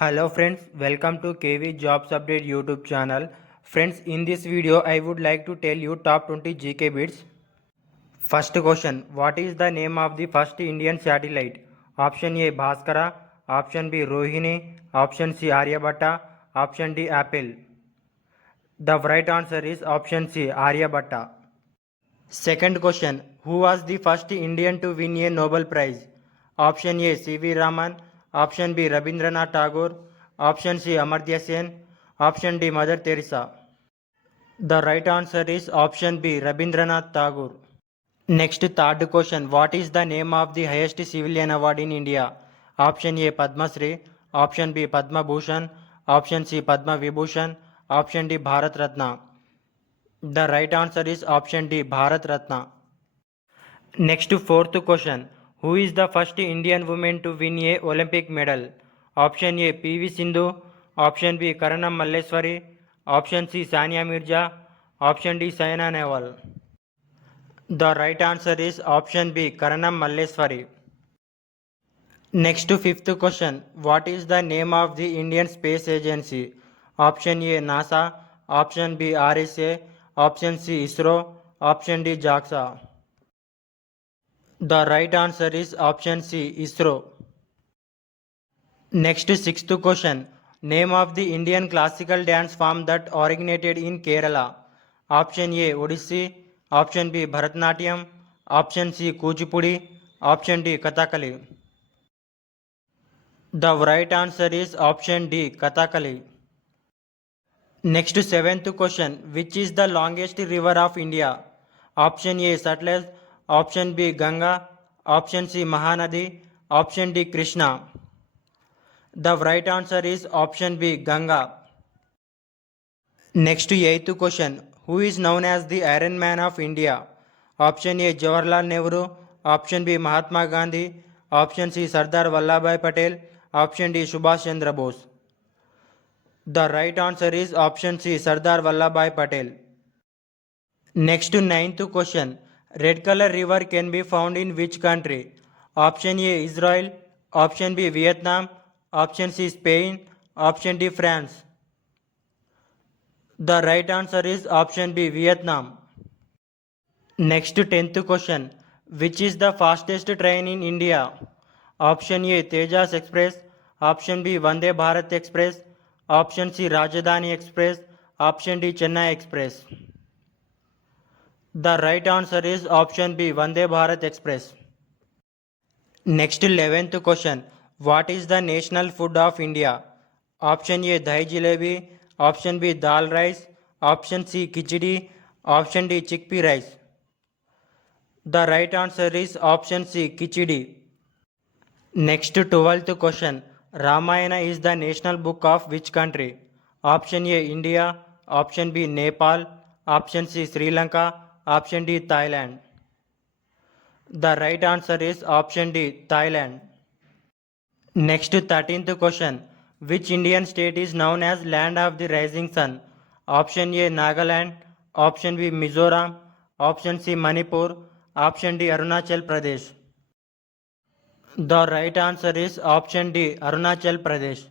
Hello friends, welcome to KV Jobs Update YouTube channel. Friends, in this video I would like to tell you top 20 GK bits. First question, what is the name of the first Indian satellite? Option A Bhaskara, option B Rohini, option C Aryabhatta, option D Apple. The right answer is option C Aryabhatta. Second question, who was the first Indian to win a Nobel Prize? Option A C.V. Raman, option B Rabindranath Tagore, option C Amartya Sen, option D Mother Teresa. The right answer is option B Rabindranath Tagore. Next third question, what is the name of the highest civilian award in India? Option A Padma Shri, option B Padma Bhushan, option C Padma Vibhushan, option D Bharat Ratna. The right answer is option D Bharat Ratna. Next fourth question. Who is the first Indian woman to win a Olympic medal? Option A PV Sindhu, option B Karanam Malleswari, option C Sania Mirza, option D Saina Nehwal. The right answer is option B Karanam Malleswari. Next to fifth question. What is the name of the Indian Space Agency? Option A NASA, option B RSA, option C ISRO, option D JAXA. The right answer is option C ISRO. Next sixth question. Name of the Indian classical dance form that originated in Kerala. Option A Odissi, option B Bharatnatyam, option C Kuchipudi, option D Kathakali. The right answer is option D Kathakali. Next seventh question. Which is the longest river of India? Option A Satluj, option B Ganga, option C Mahanadi, option D Krishna. The right answer is option B Ganga. Next eighth question. Who is known as the Iron Man of India? Option A Jawaharlal Nehru, option B Mahatma Gandhi, option C Sardar Vallabhbhai Patel, option D Subhash Chandra Bose. The right answer is option C Sardar Vallabhbhai Patel. Next ninth question. Red color river can be found in which country? Option A Israel, option B Vietnam, option C Spain, option D France. The right answer is option B Vietnam. Next 10th question. Which is the fastest train in India? Option A Tejas Express, option B Vande Bharat Express, option C Rajdhani Express, option D Chennai Express. The right answer is option B Vande Bharat Express. Next 11th question. What is the national food of India? Option A Dahi Jalebi, option B Dal rice, option C Khichdi, option D chickpea rice. The right answer is option C Khichdi. Next 12th question. Ramayana is the national book of which country? Option A India, option B Nepal, option C Sri Lanka, option D Thailand. The right answer is option D Thailand. Next 13th question. Which Indian state is known as land of the rising sun? Option A Nagaland, option B Mizoram, option C Manipur, option D Arunachal Pradesh. The right answer is option D Arunachal Pradesh.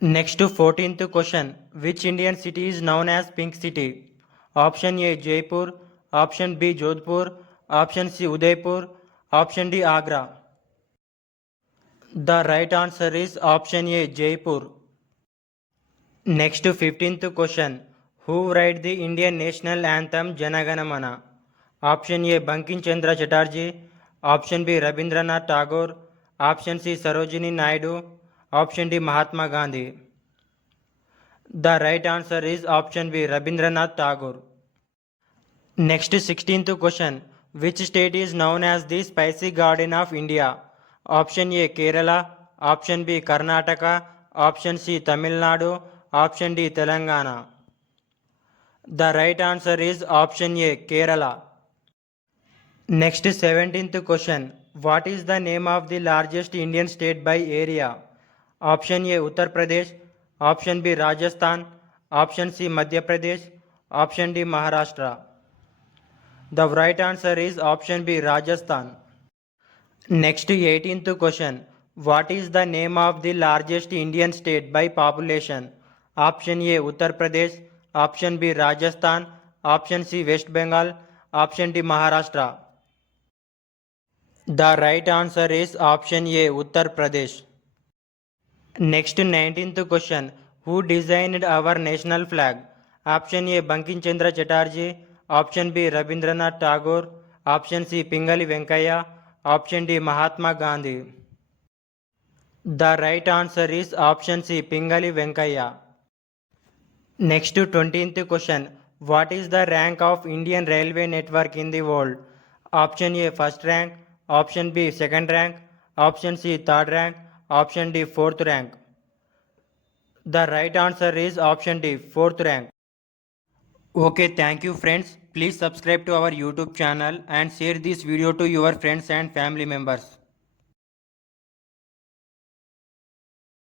Next 14th question. Which Indian city is known as Pink City? Option A Jaipur, option B Jodhpur, option C Udaipur, option D Agra. The right answer is option A Jaipur. Next 15th question. Who write the Indian national anthem Jana Gana Mana? Option A Bankim Chandra Chatterjee, option B Rabindranath Tagore, option C Sarojini Naidu, option D Mahatma Gandhi. The right answer is option B Rabindranath Tagore. Next 16th question. Which state is known as the spicy garden of India? Option A Kerala, option B Karnataka, option C Tamil Nadu, option D Telangana. The right answer is option A Kerala. Next 17th question. What is the name of the largest Indian state by area? Option A Uttar Pradesh, option B Rajasthan, option C Madhya Pradesh, option D Maharashtra. The right answer is option B Rajasthan. Next 18th question. What is the name of the largest Indian state by population? Option A Uttar Pradesh, Option B Rajasthan, Option C West Bengal, Option D Maharashtra. The right answer is option A Uttar Pradesh. Next 19th question. Who designed our national flag? Option A Bankim Chandra Chatterjee, Option B Rabindranath Tagore, Option C Pingali Venkaya, Option D Mahatma Gandhi. The right answer is option C Pingali Venkaya. Next to 20th question. What is the rank of Indian railway network in the world? Option A first rank, option B second rank, option C third rank, option D fourth rank. The right answer is option D fourth rank. Okay, thank you friends. Please subscribe to our YouTube channel and share this video to your friends and family members.